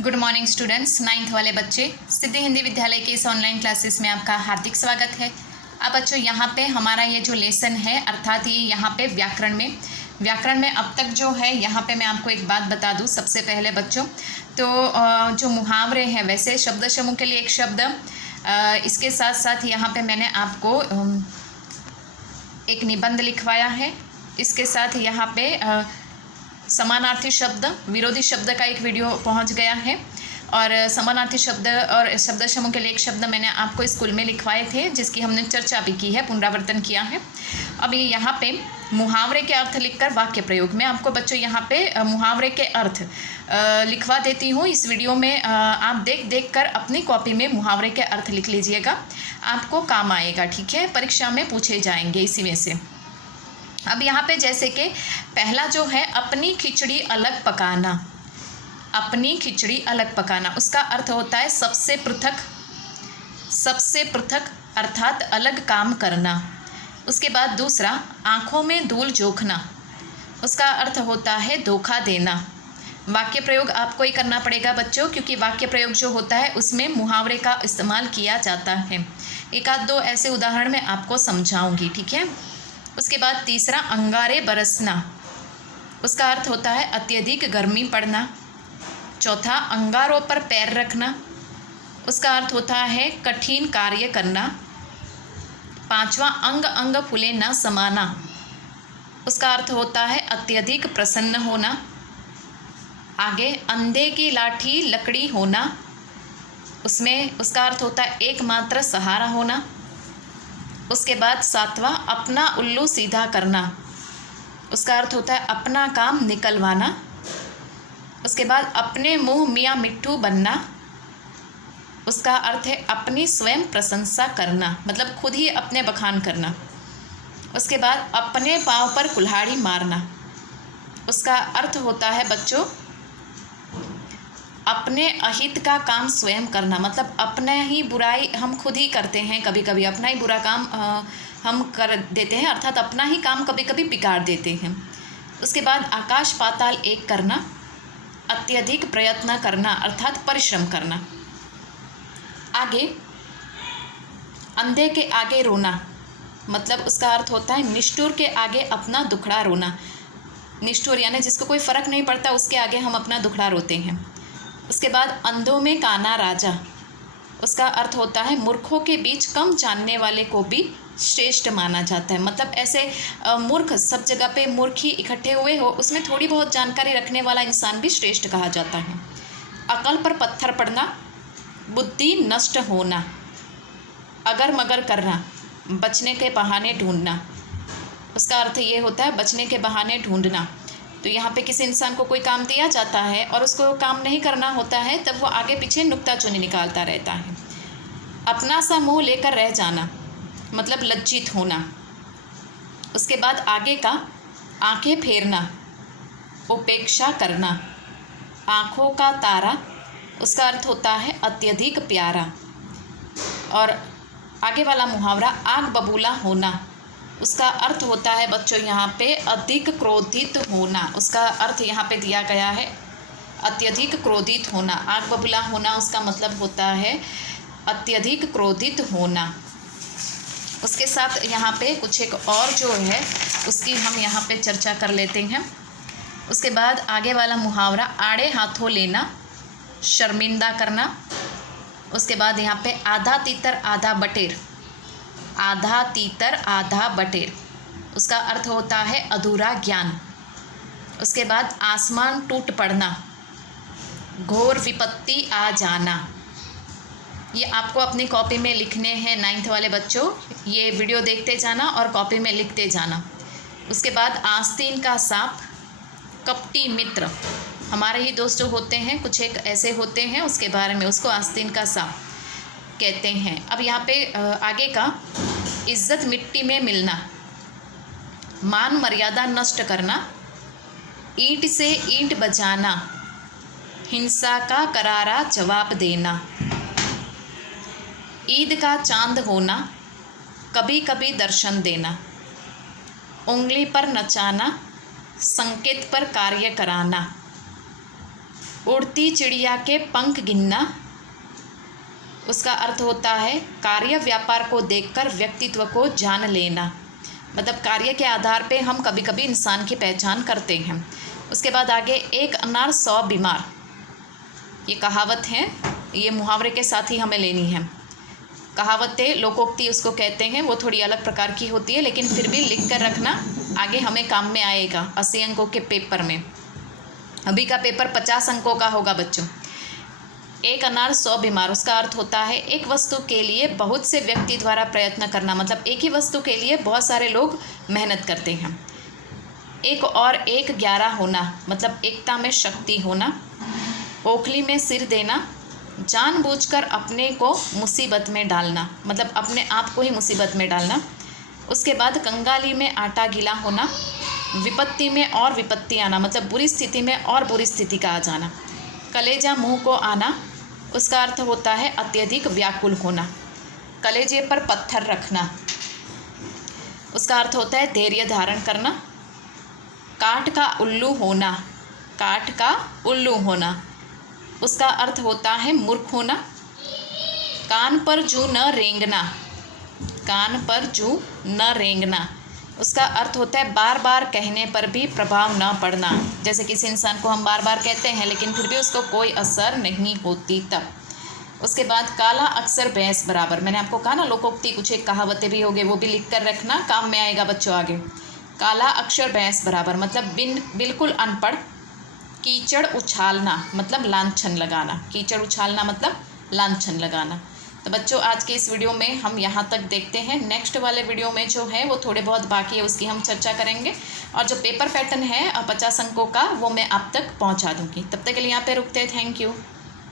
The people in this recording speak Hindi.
गुड मॉर्निंग स्टूडेंट्स, 9th वाले बच्चे सिद्धि हिंदी विद्यालय के इस ऑनलाइन क्लासेस में आपका हार्दिक स्वागत है। अब बच्चों यहाँ पे हमारा ये जो लेसन है अर्थात ये यहाँ पे व्याकरण में अब तक जो है यहाँ पे मैं आपको एक बात बता दूँ। सबसे पहले बच्चों तो जो मुहावरे हैं, वैसे शब्द समूह के लिए एक शब्द, इसके साथ साथ यहाँ पे मैंने आपको एक निबंध लिखवाया है। इसके साथ यहाँ पे समानार्थी शब्द, विरोधी शब्द का एक वीडियो पहुंच गया है और समानार्थी शब्द और शब्द समूह के लिए एक शब्द मैंने आपको स्कूल में लिखवाए थे, जिसकी हमने चर्चा भी की है, पुनरावर्तन किया है। अब ये यहाँ पे मुहावरे के अर्थ लिखकर वाक्य प्रयोग में आपको बच्चों यहाँ पे मुहावरे के अर्थ लिखवा देती हूँ। इस वीडियो में आप देख कर अपनी कॉपी में मुहावरे के अर्थ लिख लीजिएगा, आपको काम आएगा, ठीक है। परीक्षा में पूछे जाएंगे इसी में से। अब यहाँ पे जैसे कि पहला जो है, अपनी खिचड़ी अलग पकाना। अपनी खिचड़ी अलग पकाना, उसका अर्थ होता है सबसे पृथक अर्थात अलग काम करना। उसके बाद दूसरा, आँखों में धूल जोखना, उसका अर्थ होता है धोखा देना। वाक्य प्रयोग आपको ही करना पड़ेगा बच्चों, क्योंकि वाक्य प्रयोग जो होता है उसमें मुहावरे का इस्तेमाल किया जाता है। एक आध दो ऐसे उदाहरण मैं आपको समझाऊंगी, ठीक है। उसके बाद तीसरा, अंगारे बरसना, उसका अर्थ होता है अत्यधिक गर्मी पड़ना। चौथा, अंगारों पर पैर रखना, उसका अर्थ होता है कठिन कार्य करना। पांचवा, अंग अंग फूले न समाना, उसका अर्थ होता है अत्यधिक प्रसन्न होना। आगे, अंधे की लाठी लकड़ी होना, उसका अर्थ होता है एकमात्र सहारा होना। उसके बाद सातवां, अपना उल्लू सीधा करना, उसका अर्थ होता है अपना काम निकलवाना। उसके बाद, अपने मुंह मियाँ मिट्ठू बनना, उसका अर्थ है अपनी स्वयं प्रशंसा करना, मतलब खुद ही अपने बखान करना। उसके बाद, अपने पाँव पर कुल्हाड़ी मारना, उसका अर्थ होता है बच्चों अपने अहित का काम स्वयं करना, मतलब अपना ही बुराई हम खुद ही करते हैं, कभी कभी अपना ही बुरा काम हम कर देते हैं, अर्थात अपना ही काम कभी कभी बिगाड़ देते हैं। उसके बाद, आकाश पाताल एक करना, अत्यधिक प्रयत्न करना अर्थात परिश्रम करना। आगे, अंधे के आगे रोना, मतलब उसका अर्थ होता है निष्ठुर के आगे अपना दुखड़ा रोना। निष्ठुर यानी जिसको कोई फ़र्क नहीं पड़ता, उसके आगे हम अपना दुखड़ा रोते हैं। उसके बाद, अंधों में काना राजा, उसका अर्थ होता है मूर्खों के बीच कम जानने वाले को भी श्रेष्ठ माना जाता है, मतलब ऐसे मूर्ख, सब जगह पे मूर्ख ही इकट्ठे हुए हो, उसमें थोड़ी बहुत जानकारी रखने वाला इंसान भी श्रेष्ठ कहा जाता है। अकल पर पत्थर पड़ना, बुद्धि नष्ट होना, अगर मगर करना, बचने के बहाने ढूंढना, उसका अर्थ ये होता है बचने के बहाने ढूंढना। तो यहाँ पे किसी इंसान को कोई काम दिया जाता है और उसको काम नहीं करना होता है, तब वो आगे पीछे नुक्ताचीनी निकालता रहता है। अपना सा मुँह लेकर रह जाना, मतलब लज्जित होना। उसके बाद आगे का, आंखें फेरना, उपेक्षा करना, आँखों का तारा, उसका अर्थ होता है अत्यधिक प्यारा। और आगे वाला मुहावरा, आग बबूला होना, उसका अर्थ होता है बच्चों यहाँ पे अधिक क्रोधित होना, उसका अर्थ यहाँ पे दिया गया है अत्यधिक क्रोधित होना। आग बबूला होना उसका मतलब होता है अत्यधिक क्रोधित होना। उसके साथ यहाँ पे कुछ एक और जो है उसकी हम यहाँ पे चर्चा कर लेते हैं। उसके बाद आगे वाला मुहावरा, आड़े हाथों लेना, शर्मिंदा करना। उसके बाद यहाँ पे आधा तीतर आधा बटेर, आधा तीतर आधा बटेर, उसका अर्थ होता है अधूरा ज्ञान। उसके बाद, आसमान टूट पड़ना, घोर विपत्ति आ जाना। ये आपको अपनी कॉपी में लिखने हैं 9th वाले बच्चों, ये वीडियो देखते जाना और कॉपी में लिखते जाना। उसके बाद, आस्तीन का सांप, कपटी मित्र, हमारे ही दोस्त जो होते हैं कुछ एक ऐसे होते हैं, उसके बारे में उसको आस्तीन का सांप कहते हैं। अब यहाँ पे आगे का, इज्जत मिट्टी में मिलना, मान मर्यादा नष्ट करना, ईंट से ईंट बजाना, हिंसा का करारा जवाब देना, ईद का चांद होना, कभी कभी दर्शन देना, उंगली पर नचाना, संकेत पर कार्य कराना, उड़ती चिड़िया के पंख गिनना, उसका अर्थ होता है कार्य व्यापार को देखकर व्यक्तित्व को जान लेना। मतलब कार्य के आधार पे हम कभी कभी इंसान की पहचान करते हैं। उसके बाद आगे, एक अनार 100 बीमार, ये कहावत है, ये मुहावरे के साथ ही हमें लेनी है। कहावतें, लोकोक्ति उसको कहते हैं, वो थोड़ी अलग प्रकार की होती है, लेकिन फिर भी लिख कर रखना, आगे हमें काम में आएगा 80 अंकों के पेपर में। अभी का पेपर 50 अंकों का होगा बच्चों। एक अनार 100 बीमार, उसका अर्थ होता है एक वस्तु के लिए बहुत से व्यक्ति द्वारा प्रयत्न करना। मतलब एक ही वस्तु के लिए बहुत सारे लोग मेहनत करते हैं। एक और एक 11 होना, मतलब एकता में शक्ति होना। ओखली में सिर देना, जानबूझकर अपने को मुसीबत में डालना, मतलब अपने आप को ही मुसीबत में डालना। उसके बाद कंगाली में आटा गीला होना, विपत्ति में और विपत्ति आना, मतलब बुरी स्थिति में और बुरी स्थिति का आ जाना। कलेजा मुंह को आना, उसका अर्थ होता है अत्यधिक व्याकुल होना। कलेजे पर पत्थर रखना, उसका अर्थ होता है धैर्य धारण करना। काठ का उल्लू होना, काठ का उल्लू होना, उसका अर्थ होता है मूर्ख होना। कान पर जू न रेंगना, कान पर जू न रेंगना, उसका अर्थ होता है बार बार कहने पर भी प्रभाव न पड़ना। जैसे किसी इंसान को हम बार बार कहते हैं लेकिन फिर भी उसको कोई असर नहीं होती तब। उसके बाद काला अक्षर भैंस बराबर, मैंने आपको कहा ना लोकोक्ति कुछ एक कहावतें भी होंगे, वो भी लिख कर रखना, काम में आएगा बच्चों आगे। काला अक्षर भैंस बराबर मतलब बिल्कुल अनपढ़। कीचड़ उछालना मतलब लांछन लगाना, कीचड़ उछालना मतलब लांछन लगाना। तो बच्चों आज के इस वीडियो में हम यहाँ तक देखते हैं। नेक्स्ट वाले वीडियो में जो है वो थोड़े बहुत बाकी है, उसकी हम चर्चा करेंगे। और जो पेपर पैटर्न है 50 अंकों का वो मैं आप तक पहुँचा दूँगी। तब तक के लिए यहाँ पे रुकते हैं। Thank you.